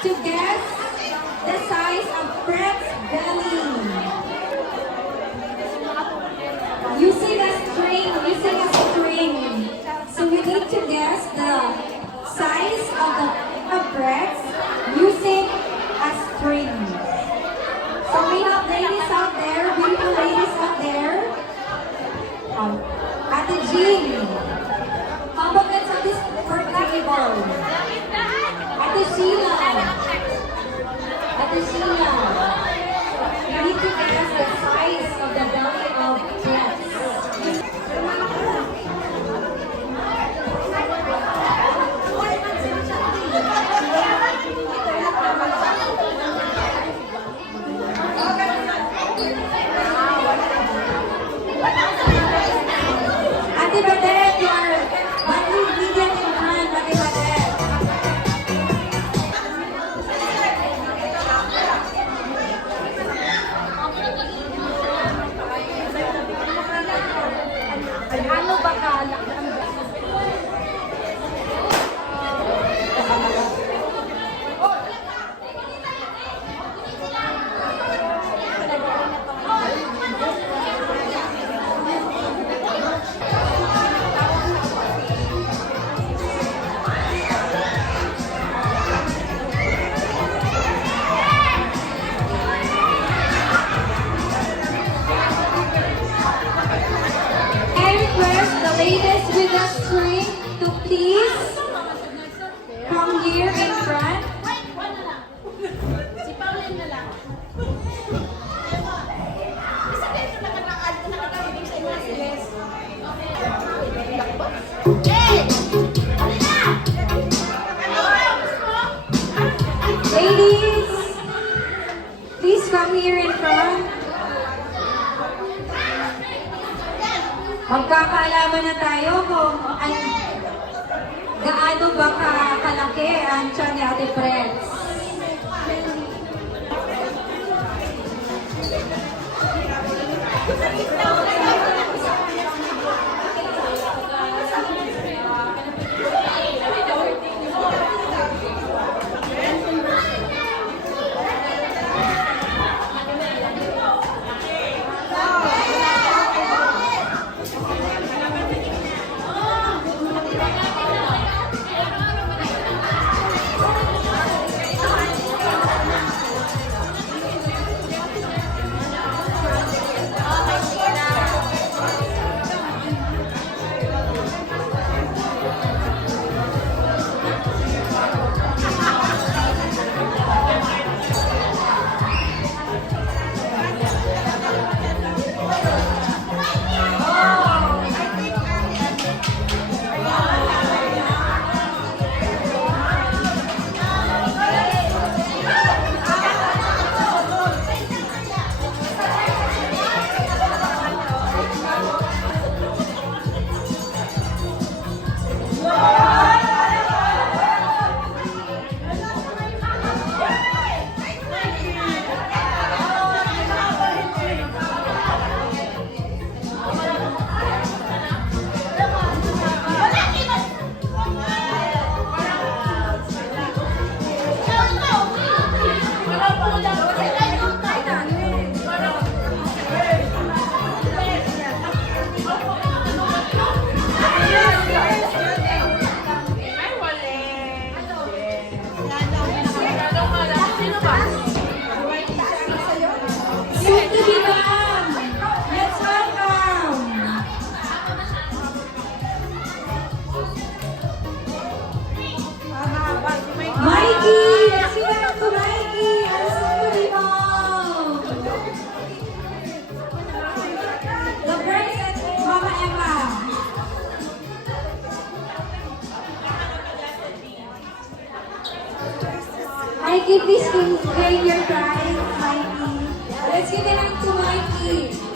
to guess the size of Fred's belly. Using a string. So we need to guess the size of Fred's using a string. So we have ladies out there, beautiful ladies out there. Ate Jean, compliments on this work table. Ate Sheila, you need to guess the size of the belly of Fred's. Ate Badet, you are one ingredient in hand, Ate Badet. Ano ba kalak ng ladies with a string to please come here in front. Si Pauline na lang. Ladies, please come here in front. Magkakaalaman na tayo kung gaano ba kalaki ang tiyan ni Ate Fred's. Mikey, please gain your prize, Mikey. Let's give it up to Mikey.